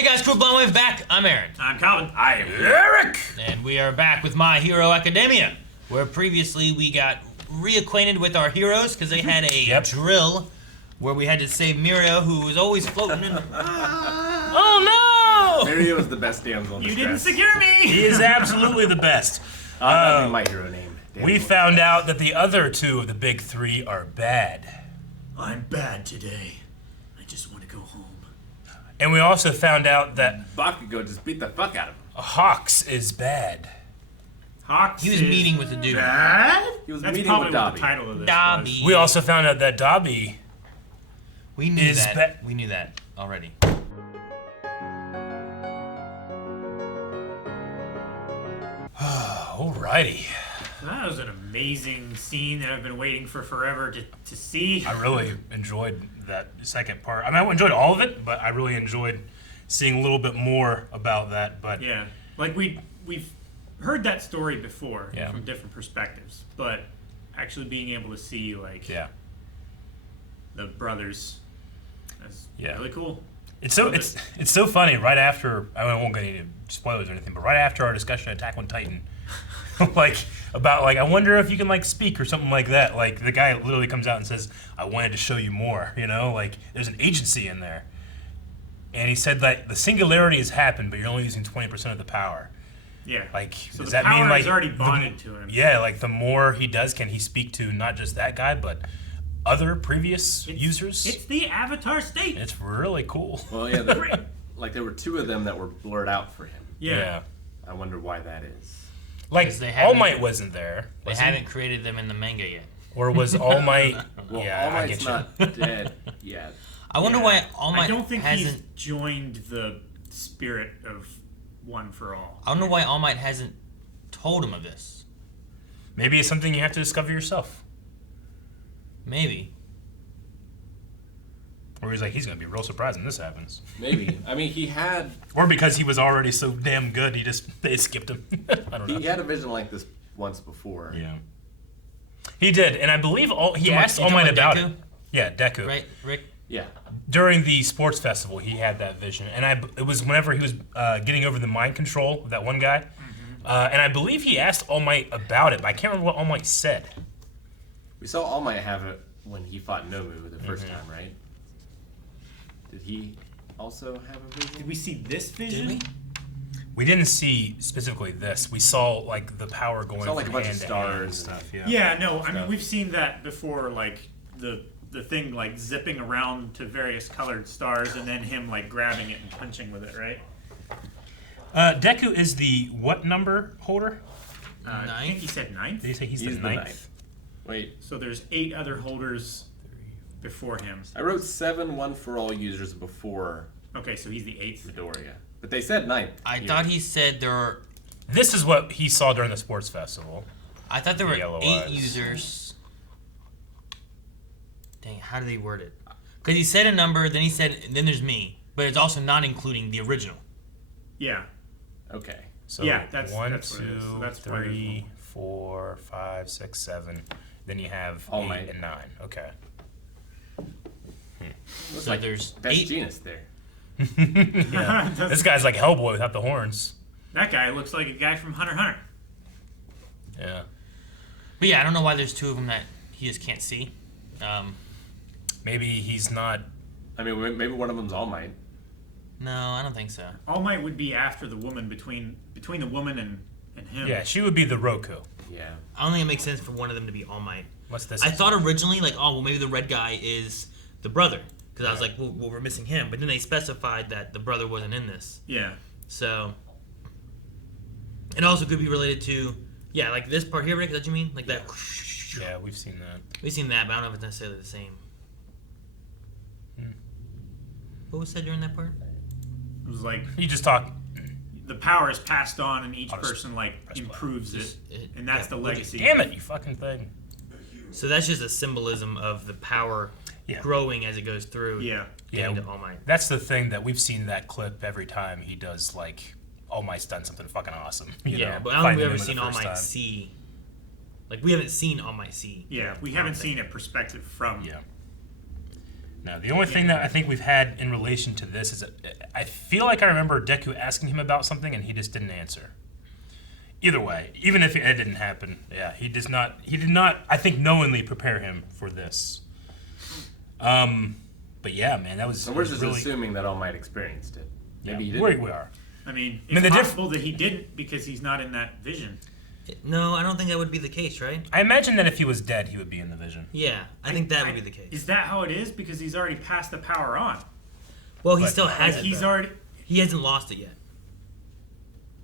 Hey guys, Crew Blowwave back. I'm Aaron. I'm Calvin. I am Eric. And we are back with My Hero Academia, where previously we got reacquainted with our heroes because they had a drill where we had to save Mirio, who was always floating in. Oh no! Mirio is the best damsel in You distress. didn't secure me! He is absolutely the best. That'd be my hero name. We found out that the other two of the big three are bad. I'm bad today. I just want to go home. And we also found out that Bakugo just beat the fuck out of him. Hawks is bad. Hawks He was is meeting with the dude. bad? He was That's meeting probably with what Dabi. the title of this Dabi. was. We also found out that Dabi We knew is that. We knew that already. Alrighty. That was an amazing scene that I've been waiting for forever to see. I really enjoyed that second part. I mean, I enjoyed all of it, but I really enjoyed seeing a little bit more about that. But Yeah, like we've heard that story before Yeah. from different perspectives, but actually being able to see like yeah, the brothers, that's Yeah. really cool. it's so Love it's so funny. Right after, I won't get any spoilers or anything, but right after our discussion of Attack on Titan, I wonder if you can like speak or something like that. Like the guy literally comes out and says, "I wanted to show you more." You know, like there's an agency in there, and he said that the singularity has happened, but you're only using 20% of the power. Yeah. Like, so does the that power mean like is already bonded to him. Yeah, like the more he does, can he speak to not just that guy, but other previous users? It's the Avatar state. It's really cool. Well, yeah, there were two of them that were blurred out for him. Yeah. I wonder why that is. Like, Because they All haven't- Might wasn't there. They was he? haven't created them in the manga yet. Or was All Might... Well, yeah, All I Might's get you. not dead yet. I wonder Yeah. why All Might I don't think hasn't. he's joined the spirit of One for All. I wonder why All Might hasn't told him of this. Maybe it's something you have to discover yourself. Maybe. Or he's like, he's going to be real surprised when this happens. Maybe. I mean, he had Or because he was already so damn good, they skipped him. I don't know. he had a vision like this once before. Yeah. He did, and I believe he asked you All talking Might about about Deku? it. Yeah, Deku. Right, Rick? Yeah. During the sports festival, he had that vision, and it was whenever he was getting over the mind control of that one guy, and I believe he asked All Might about it, but I can't remember what All Might said. We saw All Might have it when he fought Nomu the first time, right? Did he also have a vision? Did we see this vision? Did we? We didn't see specifically this. We saw like the power going Saw, like, from a bunch of hand to hand and stars and- stuff. Yeah. Yeah, no, I mean we've seen that before, like the thing like zipping around to various colored stars and then him like grabbing it and punching with it, right? Deku is the what number holder? I think he said ninth. Did he say he's He's the the ninth? ninth. Wait, So there's 8 other holders before him. I wrote 7 One for All users before Okay, so he's the 8th. Midoriya. But they said ninth. I here. thought he said there were. This is what he saw during the sports festival. I thought there were Yellow 8 eyes. users. Dang, how did he word it? Because he said a number, then he said, then there's me, but it's also not including the original. Yeah. Okay. So Yeah, that's- 1, that's what it is. So 2, that's why there's 3, 4, 5, 6, 7. Then you have All 8 Might. and 9. Okay. Looks So like there's best 8. genus there. Yeah. This guy's like Hellboy without the horns. That guy looks like a guy from Hunter x Hunter. Yeah. But yeah, I don't know why there's 2 of them that he just can't see. Maybe he's not. I mean, maybe one of them's All Might. No, I don't think so. All Might would be after the woman between the woman and him. Yeah, she would be the Roku. Yeah. I don't think it makes sense for one of them to be All Might. What's this? I thought originally, like, oh, well, maybe the red guy is the brother. Because I was like, well, we're missing him. But then they specified that the brother wasn't in this. Yeah. So, it also could be related to, yeah, like this part here, Rick, is that what you mean? Like that. Yeah, we've seen that. We've seen that, but I don't know if it's necessarily the same. What was said during that part? It was like You just talk. the power is passed on and each I'll just person like press play. improves Just- it. And that's yeah, the we'll legacy. Damn it, you fucking thing. So that's just a symbolism of the power growing as it goes through. Yeah. Getting Yeah. to All Might. That's the thing that we've seen that clip every time he does, like, All Might's done something fucking awesome. You Yeah, know, but I don't think we've fighting ever him the seen All first Might time. see. Like, we haven't seen All Might see. Yeah, we haven't seen a perspective from. Yeah. No, the only thing that I think we've had in relation to this is that I feel like I remember Deku asking him about something and he just didn't answer. Either way, even if it didn't happen, yeah, he did not, I think, knowingly prepare him for this. But yeah, man, that was. So we're just really assuming that All Might experienced it. Maybe he yeah, didn't. we are. I mean, it's possible that he didn't because he's not in that vision. No, I don't think that would be the case, right? I imagine that if he was dead, he would be in the vision. Yeah, I think that would be the case. Is that how it is? Because he's already passed the power on. Well, he But- still has Like, it. he's though. already. He hasn't lost it yet.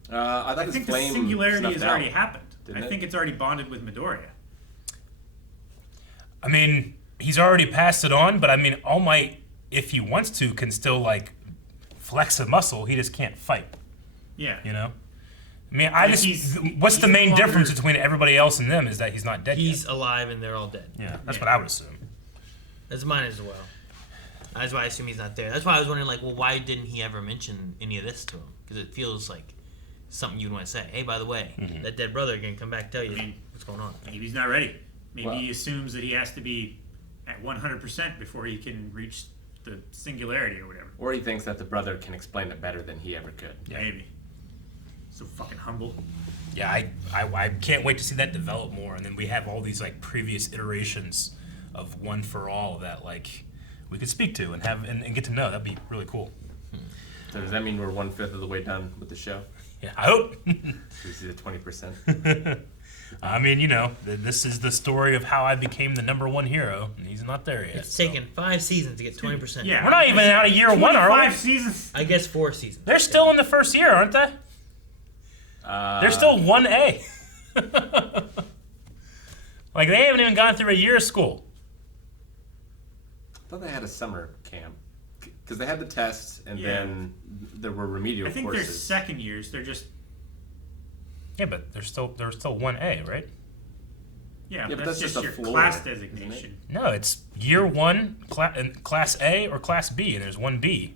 I thought I his think the flame singularity snuffed has out. already happened. Didn't I it? think it's already bonded with Midoriya. I mean, he's already passed it on, but I mean, All Might, if he wants to, can still, like, flex a muscle. He just can't fight, Yeah. you know? I mean, what's the he's main no difference longer- between everybody else and them is that he's not dead He's yet. alive and they're all dead. Yeah, that's Yeah. what I would assume. That's mine as well. That's why I assume he's not there. That's why I was wondering, like, well, why didn't he ever mention any of this to him? Because it feels like something you'd want to say. Hey, by the way, that dead brother can come back and tell you what's going on. Maybe he's not ready. Maybe Well- he assumes that he has to be at 100% before he can reach the singularity or whatever. Or he thinks that the brother can explain it better than he ever could. Yeah. Maybe. So fucking humble. Yeah, I can't wait to see that develop more, and then we have all these like previous iterations of One for All that like we could speak to and have and get to know. That'd be really cool. So does that mean we're 1/5 of the way done with the show? Yeah, I hope. We see the 20%. I mean, you know, this is the story of how I became the #1 hero, and he's not there yet. It's so. taken 5 seasons to get 20%. Yeah. We're not even out of year 1, are we? 25 seasons. I guess 4 seasons. They're still in the first year, aren't they? They're still 1A. Like, they haven't even gone through a year of school. I thought they had a summer camp. Because they had the tests, and Yeah. then there were remedial I think they're courses. second years. They're just Yeah, but they're still 1A, right? yeah, but but that's that's just just a your floor, class isn't it? designation. No, it's year 1, class A or class B, and there's 1B.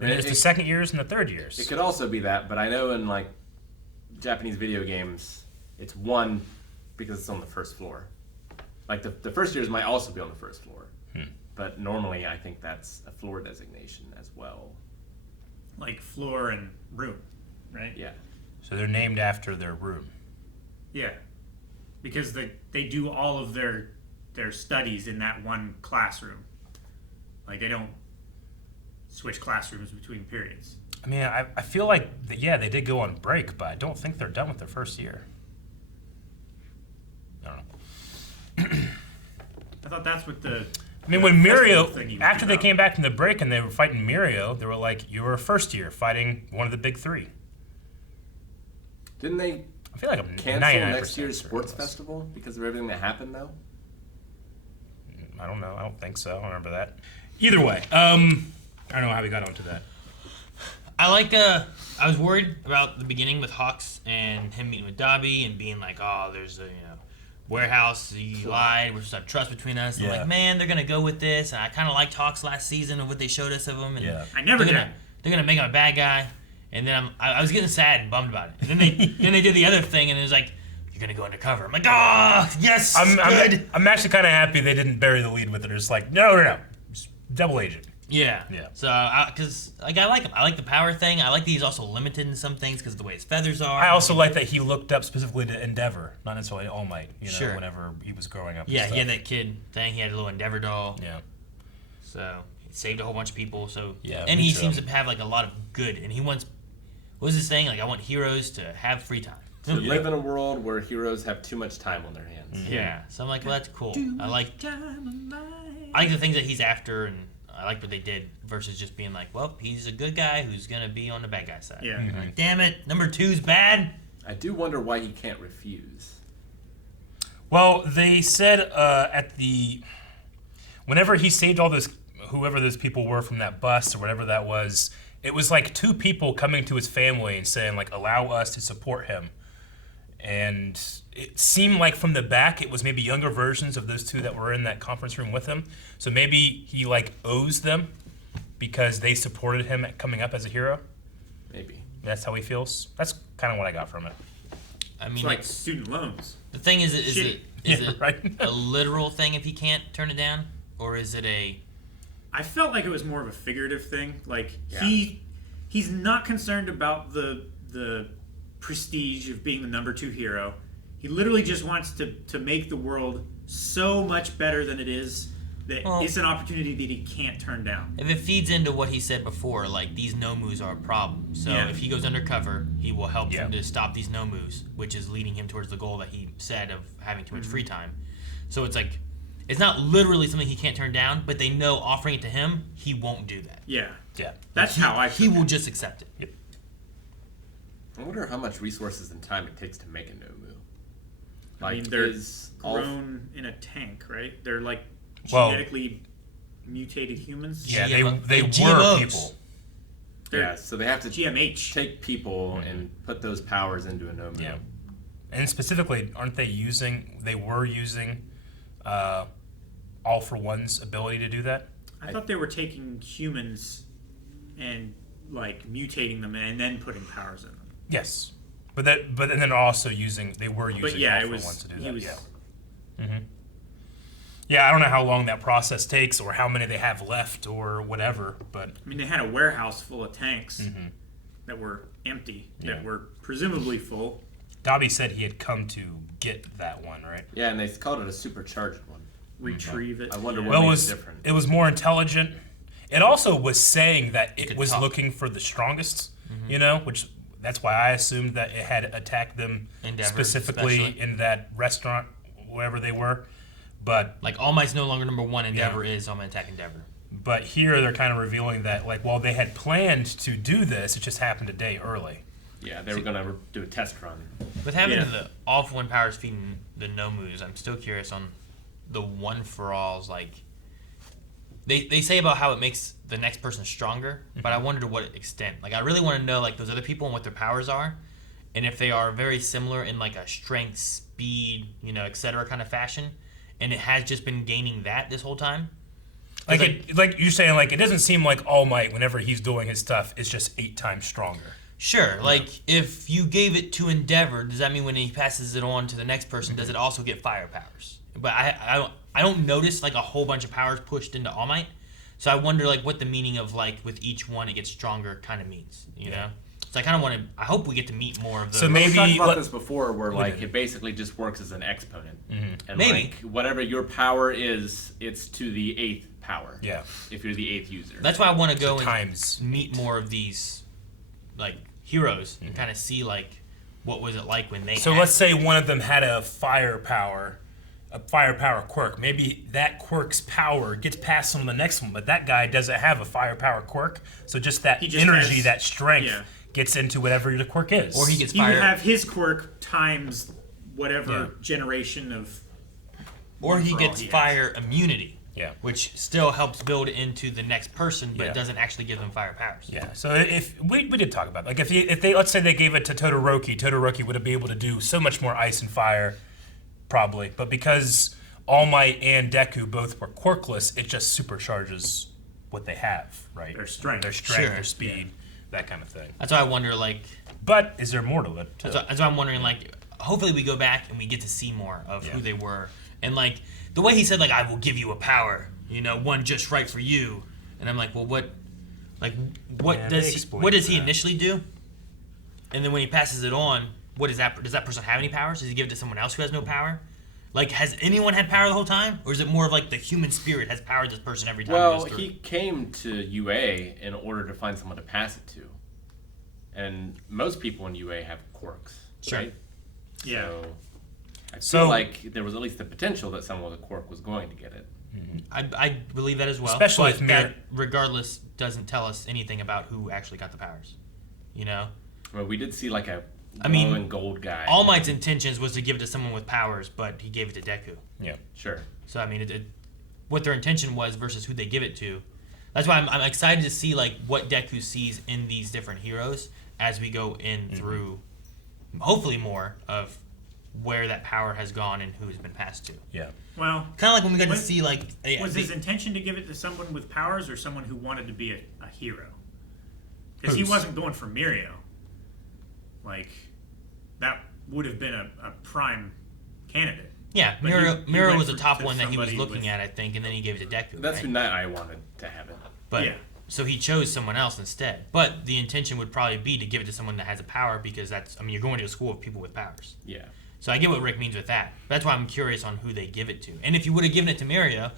And there's the second years and the third years. It could also be that, but I know in like Japanese video games, it's 1 because it's on the first floor. Like the first years might also be on the first floor. But normally I think that's a floor designation as well. Like floor and room, right? Yeah. So they're named after their room. Yeah, because they do all of their studies in that one classroom. Like they don't switch classrooms between periods. I mean, I feel like, yeah, they did go on break, but I don't think they're done with their first year. I don't know. I thought that's what the. I mean, when Mirio, festival thingy was after they about. came back from the break and they were fighting Mirio, they were like, you were a first year fighting one of the big 3. Didn't they I feel like I'm cancel 99% next year's certain sports it was. festival because of everything that happened though? I don't know. I don't think so. I don't remember that. Either way, I don't know how we got onto that. I like I was worried about the beginning with Hawks and him meeting with Dabi and being like, oh, there's a warehouse, he lied, we're supposed to have trust between us. And I'm Yeah. like, man, they're gonna go with this. And I kind of liked Hawks last season of what they showed us of him. And Yeah. I never they're did. gonna make him a bad guy. And then I was getting sad and bummed about it. And then they did the other thing, and it was like, you're gonna go undercover. I'm like, oh yes, good. I'm actually kind of happy they didn't bury the lead with it. It's like, no. Just double agent. Yeah. Yeah. So, because I like him. I like the power thing. I like that he's also limited in some things because of the way his feathers are. I also like that he looked up specifically to Endeavor, not necessarily All Might, Sure. whenever he was growing up. and Yeah, he had stuff. that kid thing. He had a little Endeavor doll. Yeah. So he saved a whole bunch of people. So Yeah, and me he too. seems to have like a lot of good. And he wants, what was his saying? Like, I want heroes to have free time. To live in a world where heroes have too much time on their hands. Yeah. So I'm like, well, that's cool. I like the things that he's after, and I like what they did versus just being like, well, he's a good guy who's gonna be on the bad guy side. Yeah. Like, damn it, number 2's bad. I do wonder why he can't refuse. Well, they said whenever he saved all those, whoever those people were from that bus or whatever that was, it was like 2 people coming to his family and saying like, allow us to support him. And it seemed like from the back, it was maybe younger versions of those 2 that were in that conference room with him. So maybe he like owes them because they supported him at coming up as a hero. Maybe. That's how he feels. That's kind of what I got from it. I mean, It's like student loans. the thing is Shit. it Yeah, right. a literal thing if he can't turn it down, or is it a I felt like it was more of a figurative thing. Like Yeah. he's not concerned about the prestige of being the number 2 hero. He literally just wants to make the world so much better than it is that it's an opportunity that he can't turn down. If it feeds into what he said before, like these Nomus are a problem. So if he goes undercover, he will help them to stop these Nomus, which is leading him towards the goal that he said of having too much free time. So it's like, it's not literally something he can't turn down, but they know offering it to him, he won't do that. Yeah. Yeah. That's how I He will just accept it. Yep. I wonder how much resources and time it takes to make a Nomu. I mean, they're grown in a tank, right? They're like genetically mutated humans. Yeah, GMO. they were GMOs. people. They're So they have to GMH. take people and put those powers into a Nomu. Yeah. And specifically, they were using All for One's ability to do that? I thought they were taking humans and like mutating them and then putting powers in them. Yes. But then also they were using All for One's to do that. Yeah, I don't know how long that process takes or how many they have left or whatever, but I mean, they had a warehouse full of tanks that were empty, that were presumably full. Dabi said he had come to get that one, right? Yeah, and they called it a supercharged one. Retrieve it. I wonder Well, what makes it different. it was more intelligent. It also was saying that it could was talk. looking for the strongest, which that's why I assumed that it had attacked them Endeavor, specifically especially. in that restaurant, wherever they were. But Like, All Might's no longer number 1. Endeavor is All Might Attack Endeavor. But here they're kind of revealing that, like, while they had planned to do this, it just happened a day early. Yeah, they were going to do a test run. With having the All for One powers feeding the Nomus, I'm still curious on the One for Alls. Like, they say about how it makes the next person stronger, but I wonder to what extent. Like, I really want to know, like, those other people and what their powers are, and if they are very similar in, like, a strength, speed, et cetera kind of fashion, and it has just been gaining that this whole time. Like you're saying, like, it doesn't seem like All Might, whenever he's doing his stuff, is just 8 times stronger. Sure, like, if you gave it to Endeavor, does that mean when he passes it on to the next person, does it also get fire powers? But I don't notice, like, a whole bunch of powers pushed into All Might, so I wonder, like, what the meaning of, like, with each one it gets stronger kind of means, you know? So I kind of want to, I hope we get to meet more of those. So maybe We talked about this before, where like did. it basically just works as an exponent, and Maybe. like whatever your power is, it's to the 8th power. Yeah. If you're the 8th user. That's why I want to go and times meet more of these, like, heroes and kind of see, like, what was it like when they So had let's say one of them had a firepower quirk. Maybe that quirk's power gets passed on to the next one, but that guy doesn't have a firepower quirk. So just that just energy, has- that strength gets into whatever the quirk is. or he gets He would fire, have his quirk times whatever generation of. or he for all gets he has. fire immunity, Yeah. which still helps build into the next person, but Yeah. doesn't actually give them fire powers. Yeah. So if we did talk about it. Like if they let's say they gave it to Todoroki would have been able to do so much more ice and fire, probably. But because All Might and Deku both were quirkless, it just supercharges what they have, right? Their strength. Sure. their speed, that kind of thing. That's why I wonder, like, But is there more to it? that's why I'm wondering, like, hopefully we go back and we get to see more of who they were. And, like, the way he said, like, I will give you a power, one just right for you. And I'm like, well, what does he initially do? And then when he passes it on, does that person have any powers? Does he give it to someone else who has no power? Like, has anyone had power the whole time? Or is it more of, like, the human spirit has powered this person every time Well, he goes through? he came to UA in order to find someone to pass it to, and most people in UA have quirks, Sure. right? Yeah. So I feel So- like there was at least the potential that someone with a quirk was going to get it. I believe that as well. Especially but if that, regardless, doesn't tell us anything about who actually got the powers. Well, we did see like a I mean, glowing gold guy. All Might's intentions was to give it to someone with powers, but he gave it to Deku. Yeah. Sure. So, I mean, what their intention was versus who they give it to. That's why I'm excited to see, like, what Deku sees in these different heroes as we go in through, hopefully, more of where that power has gone and who has been passed to. Yeah. Well, Kind of like when we got to Was- see, like... was his intention to give it to someone with powers or someone who wanted to be a hero? Because he Whose? wasn't going for Mirio. Like, that would have been a prime candidate. Yeah, But Miro went was the for- top to one that he was somebody looking with- at, I think, and then he gave it to Deku. That's right? who Night Eye wanted to have it. But Yeah. so he chose someone else instead. But the intention would probably be to give it to someone that has a power because you're going to a school of people with powers. Yeah. So I get what Rick means with that. That's why I'm curious on who they give it to. And if you would have given it to Mario,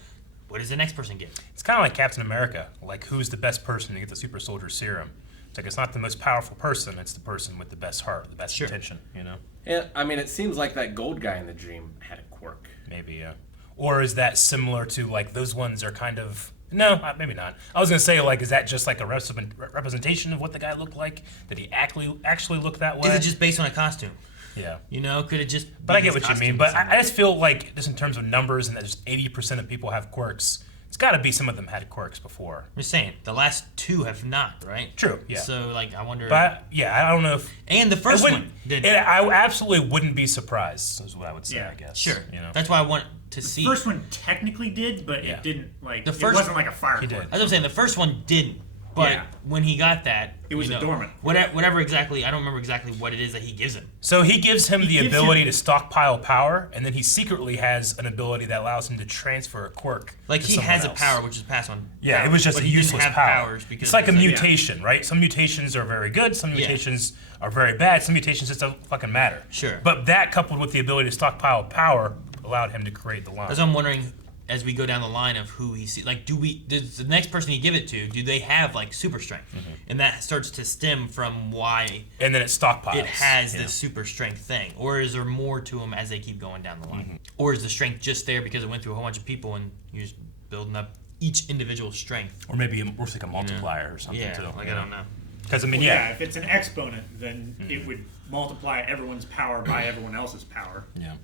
what does the next person get? It's kind of like Captain America. Like, who's the best person to get the super soldier serum? It's like, it's not the most powerful person, it's the person with the best heart, the best intention, you know? Yeah, I mean, it seems like that gold guy in the dream had a quirk. Maybe, yeah. Or is that similar to, like, those ones are kind of... No, maybe not. I was going to say, like, is that just like a representation of what the guy looked like? Did he actually look that way? Is it just based on a costume? Yeah. You know, could it just... But I get what you mean. But I just feel like, just in terms of numbers, and that just 80% of people have quirks, it's got to be some of them had quirks before. I'm just saying, the last two have not, right? True, yeah. So, like, I wonder... But, yeah, I don't know if... And the first one did... I absolutely wouldn't be surprised, is what I would say, Yeah. I guess. Sure. You know? That's why I want to see... The first one technically did, but Yeah. it didn't, like, The it first- wasn't like a fire He did. quirk. That's what I'm saying. The first one didn't. But Yeah. when he got that... It was you a know, dormant. Whatever exactly... I don't remember exactly what it is that he gives him. So he gives him the gives ability him- to stockpile power, and then he secretly has an ability that allows him to transfer a quirk. Like, to he someone has else. a power, which is passed on. Yeah, down, it was just but a he didn't useless have power. powers because It's like a of- mutation, right? Some mutations are very good, some mutations are very bad, some mutations just don't fucking matter. Sure. But that coupled with the ability to stockpile power allowed him to create the line. That's what I'm wondering as we go down the line of who he sees. Like, does the next person you give it to, do they have, like, super strength? Mm-hmm. And that starts to stem from why And then it stockpiles. it has yeah. this super strength thing. Or is there more to him as they keep going down the line? Mm-hmm. Or is the strength just there because it went through a whole bunch of people and you're just building up each individual strength? Or maybe it works like a multiplier or something, Yeah, too. like, I don't know. Because, I mean, Well, yeah. if it's an exponent, then it would multiply everyone's power by everyone else's power. Yeah.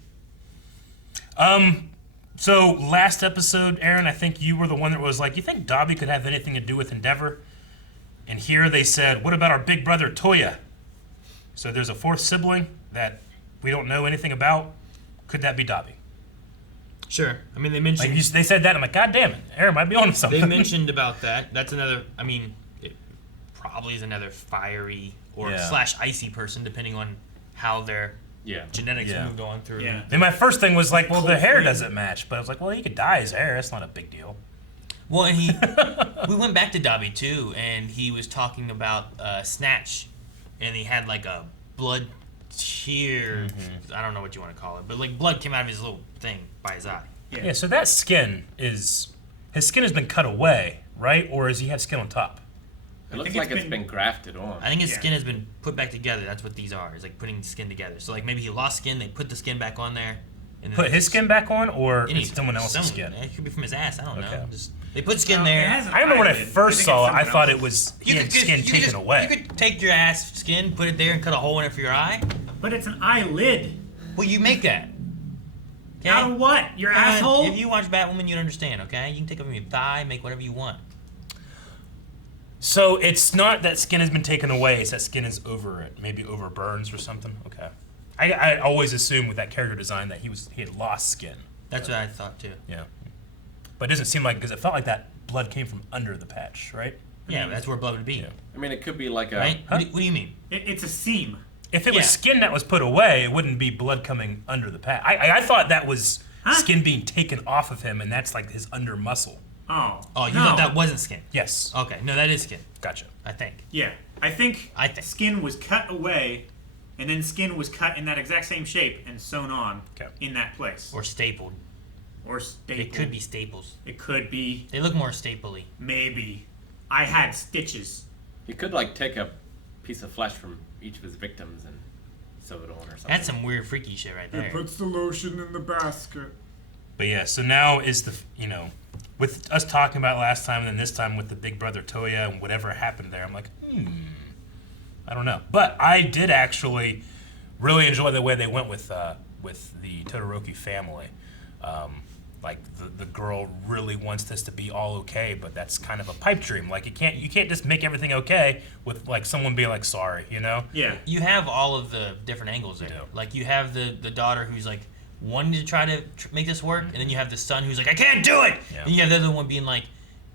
So last episode, Aaron, I think you were the one that was like, you think Dabi could have anything to do with Endeavor? And here they said, what about our big brother Toya? So there's a fourth sibling that we don't know anything about. Could that be Dabi? Sure. I mean, they mentioned... Like they said that, I'm like, God damn it, Aaron might be on something. They mentioned about that. That's another... I mean, it probably is another fiery or / icy person, depending on how their genetics Yeah. moved on through. Yeah. And my first thing was like, well, the Cold hair flame. doesn't match. But I was like, well, he could dye his hair. That's not a big deal. Well, and we went back to Dabi too, and he was talking about Snatch, and he had like a blood tear. I don't know what you want to call it, but like blood came out of his little thing by his eye. Yeah, so that skin is... His skin has been cut away, right? Or does he have skin on top? It looks think like it's it's been grafted on. I think his Yeah. skin has been put back together. That's what these are. It's like putting skin together. So like maybe he lost skin, they put the skin back on there. And then Put his skin back on, or it's someone else's someone. skin? It could be from his ass. I don't Okay. know. Just they put skin It there. has an I remember when I eyelid. first think saw it's it, I someone thought it else's. was You he had could skin taken away. You could take your ass skin, put it there, and cut a hole in it for your eye. But it's an eyelid. Well, you make that. Okay? Out of what? Your asshole? If you watch Batwoman, you'd understand. Okay, you can take it from your thigh, make whatever you want. So it's not that skin has been taken away; it's that skin is over it, maybe over burns or something. Okay, I always assumed with that character design that he had lost skin. That's what I thought too. Yeah, but it doesn't seem like because it felt like that blood came from under the patch, right? Yeah, that's where blood would be. Yeah. I mean, it could be like a. Right? What do you mean? It's a seam. If it was Yeah. skin that was put away, it wouldn't be blood coming under the patch. I thought that was skin being taken off of him, and that's like his under muscle. Oh. Oh, you no. thought that wasn't skin? Yes. Okay, no, that is skin. Gotcha. I think. Yeah. I think skin was cut away, and then skin was cut in that exact same shape and sewn on in that place. Or stapled. Or stapled. It could be staples. It could be. They look more stapley. Maybe. I had stitches. He could like take a piece of flesh from each of his victims and sew it on or something. That's some weird freaky shit right there. puts the lotion in the basket. But yeah, so now is the, with us talking about last time and then this time with the big brother Toya and whatever happened there, I'm like, I don't know. But I did actually really enjoy the way they went with the Todoroki family. Like the girl really wants this to be all okay, but that's kind of a pipe dream. Like you can't just make everything okay with like someone being like sorry, Yeah. You have all of the different angles there. You do. Like you have the daughter who's like wanting to try to make this work, and then you have the son who's like, I can't do it. Yeah. And you have the other one being like,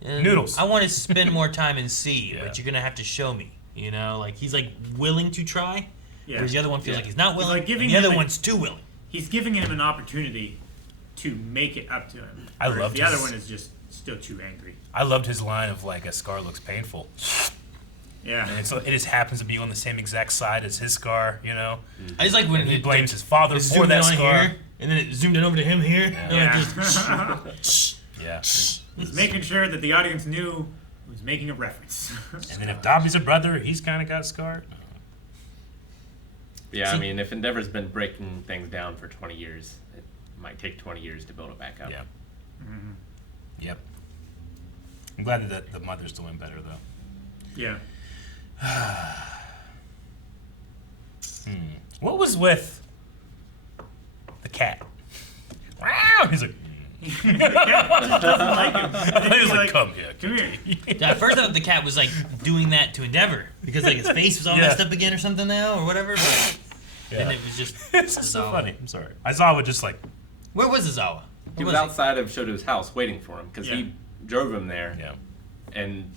Noodles. I want to spend more time in C, Yeah. but you're gonna have to show me. Like he's like willing to try, Yeah. whereas the other one feels like he's not willing. like giving and the other him a- one's too willing. He's giving him an opportunity to make it up to him. I Whereas loved the other his- one is just still too angry. I loved his line of like, a scar looks painful. Yeah. And it just happens to be on the same exact side as his scar, you know? I just like when He it blames his father it for zoomed in that on scar. here, and then it zoomed in over to him here. Yeah. And it just, Yeah. He's making sure that the audience knew he was making a reference. And then if Dabi's a brother, he's kind of got scarred. Yeah, I mean, if Endeavor's been breaking things down for 20 years, it might take 20 years to build it back up. Yeah. Yep. I'm glad that the mother's doing better, though. Yeah. What was with the cat? Wow! He's like, Just doesn't like him. he was like, come here. Come here. yeah, at first I thought the cat was like doing that to Endeavor because like his face was all Yeah. messed up again or something now or whatever. But then Yeah. it was just It's just so Zawa. funny. I'm sorry. Aizawa just like, Where was Izawa? He was outside of Shoto's house waiting for him because Yeah. he drove him there, yeah. and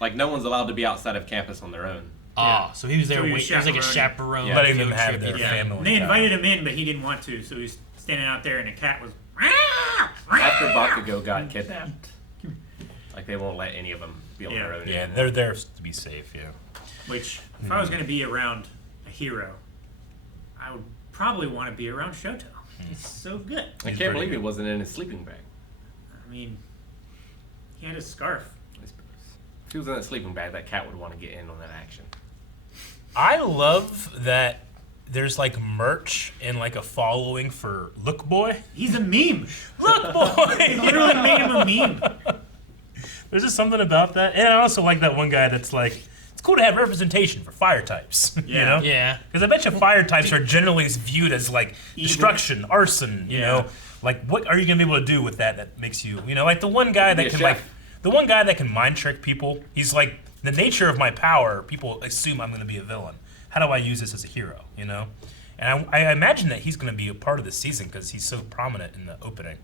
like no one's allowed to be outside of campus on their own. Oh, so he was there So he was waiting. It was like a chaperoning. chaperone. Yeah. Letting them field have trip. their Yeah. family. And they time. invited him in, but he didn't want to, so he was standing out there, and the cat was. After Bakugo got kidnapped, like they won't let any of them be on Yeah. their own. Yeah, anymore. they're there to be safe, yeah. Which, if I was going to be around a hero, I would probably want to be around Shoto. He's so good. I He's can't pretty believe he good. wasn't in his sleeping bag. I mean, he had his scarf. I suppose. If he was in a sleeping bag, that cat would want to get in on that action. I love that there's like merch and like a following for Look Boy. He's a meme. Look They Boy! literally made him a meme. There's just something about that. And I also like that one guy that's like, it's cool to have representation for fire types. You Yeah. know? Yeah. Because I bet you fire types are generally viewed as like Evil. destruction, arson, you Yeah. know? Like, what are you going to be able to do with that makes you, you know, like the one guy Be that a can chef. like, the one guy that can mind trick people, he's like, the nature of my power, people assume I'm going to be a villain. How do I use this as a hero, you know? And I imagine that he's going to be a part of this season because he's so prominent in the opening.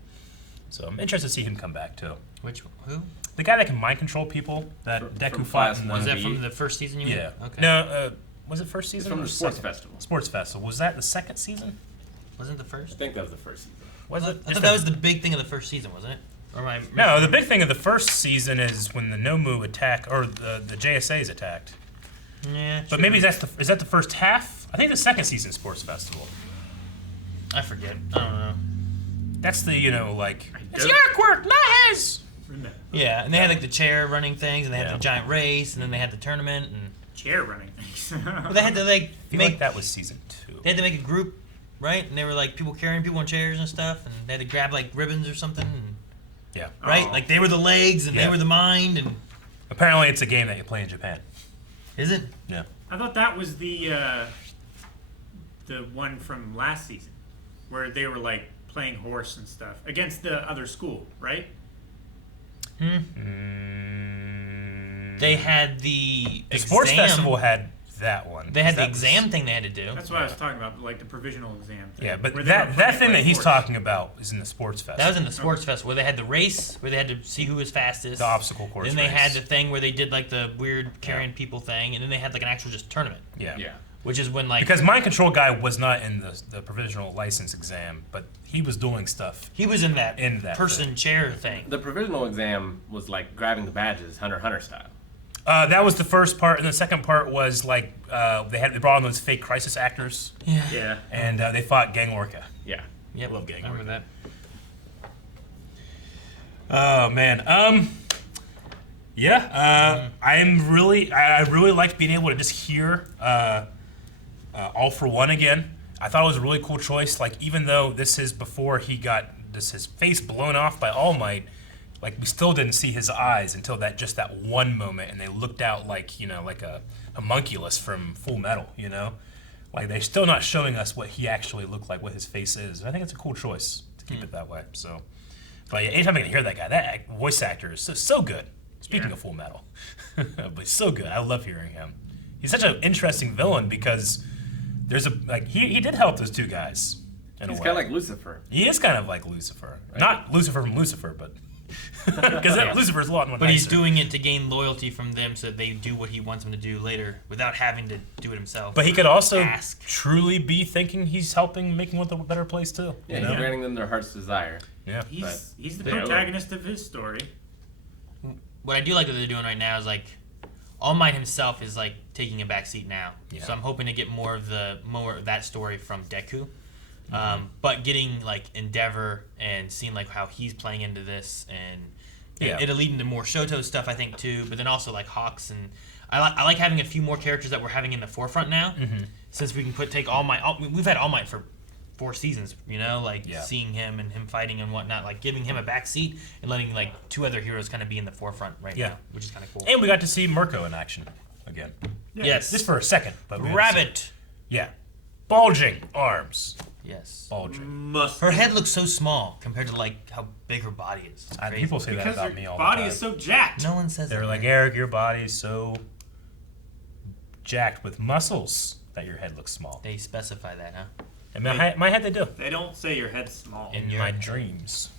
So I'm interested to see him come back too. Which who? The guy that can mind control people, that Deku from fought class in one. Was the... that from the first season? You mean? Yeah. Okay. No, was it first It's season? from or the sports second? festival. Sports Festival. Was that the second season? Wasn't it the I first? think that was the first season. Was I it? thought that was the big thing of the first season, wasn't it? Or am I No, the big thing of the first season is when the Nomu attack, or the JSA is attacked. Yeah. But true. maybe is that the first half? I think the second season Sports Festival. I forget. I don't know. That's the, you know, like, it's don't- your quirk, not his! Yeah, and they had like the chair running things, and they had Yeah. the giant race, and then they had the tournament, and Chair running things. but they had to like I feel make like that was season 2. they had to make a group, right? And they were like people carrying people on chairs and stuff, and they had to grab like ribbons or something, and, Yeah. right? Oh. Like they were the legs, and Yeah. they were the mind, and Apparently it's a game that you play in Japan. is it? Yeah. I thought that was the one from last season, where they were like playing horse and stuff against the other school, right? They had the The Sports exam. Festival had that one. They had the That was- exam thing they had to do. That's what I was talking about, like the provisional exam thing. Yeah, but where they were that playing, thing like, that he's horse. talking about is in the Sports Festival. That was in the sports festival where they had the race, where they had to see who was fastest. The obstacle course Then they race. had the thing where they did like the weird carrying people thing, and then they had like an actual just tournament, Yeah. Yeah. which is when like Because Mind Control guy was not in the provisional license exam, but he was doing stuff. he was in that person thing. chair thing. The provisional exam was like grabbing the badges, Hunter x Hunter style. That was the first part, and the second part was like they brought on those fake crisis actors, Yeah. Yeah. and they fought Gang Orca. Yeah. Yep. Love Gang I remember that. Oh man, yeah. I really liked being able to just hear All for One again. I thought it was a really cool choice. Like even though this is before he got his face blown off by All Might, like we still didn't see his eyes until that one moment, and they looked out like like a homunculus from Full Metal. You know, like they're still not showing us what he actually looked like, what his face is. And I think it's a cool choice to keep it that way. So, but yeah, anytime I can hear that guy, that voice actor is so good. Speaking Yeah. of Full Metal, but so good. I love hearing him. He's such an interesting villain because there's he did help those two guys. In He's a way. kind of like Lucifer. He is kind of like Lucifer. Not Lucifer from Lucifer, but because Lucifer's a lot more But he's nicer. doing it to gain loyalty from them, so that they do what he wants them to do later without having to do it himself. But he could also Ask. truly be thinking he's helping, making one a better place too. Yeah, you know? he's granting them their heart's desire. Yeah. He's the they protagonist of his story. What I do like that they're doing right now is like All Might himself is like taking a back seat now. Yeah. So I'm hoping to get more of that story from Deku. But getting like Endeavor and seeing like how he's playing into this, and it'll lead into more Shoto stuff, I think, too. But then also like Hawks, and I like having a few more characters that we're having in the forefront now, since we can take All Might. We've had All Might for 4 seasons, you know, like seeing him and him fighting and whatnot, like giving him a back seat and letting like 2 other heroes kind of be in the forefront now, which is kind of cool. And we got to see Mirko in action again. Yeah. Yes, Just for a second, but Rabbit. Yeah, bulging arms. Yes. Bulging. Her head looks so small compared to like how big her body is. It's crazy. People say Because that about her me all the body time. is so jacked. No one says They're that. like, Eric, your body is so jacked with muscles that your head looks small. They specify that, huh? In my head, they do. They don't say your head's small. In my dreams.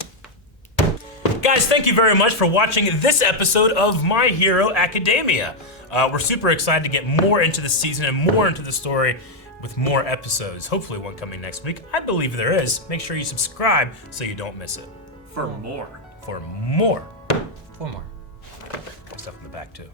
Guys, thank you very much for watching this episode of My Hero Academia. We're super excited to get more into the season and more into the story with more episodes. Hopefully one coming next week. I believe there is. Make sure you subscribe so you don't miss it. For more. For more. For more. Got stuff in the back too.